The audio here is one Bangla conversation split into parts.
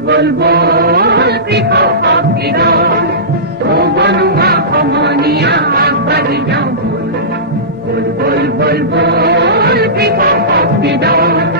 البلبل في كوكب بدار وبنوا حمانيا عبر جنبل بلبل بلبل في كوكب بدار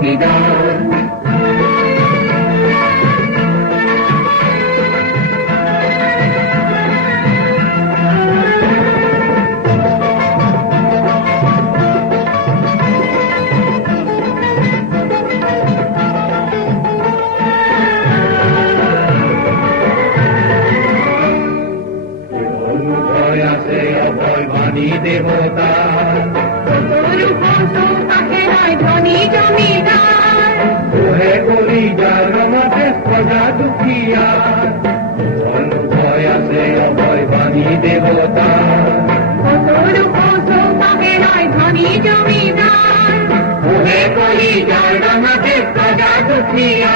olvidar. দেবতা তাকে নয় জানমতে প্ৰজা দুখীয়া জমিদাৰ কলি জানমতে সজা দুখীয়া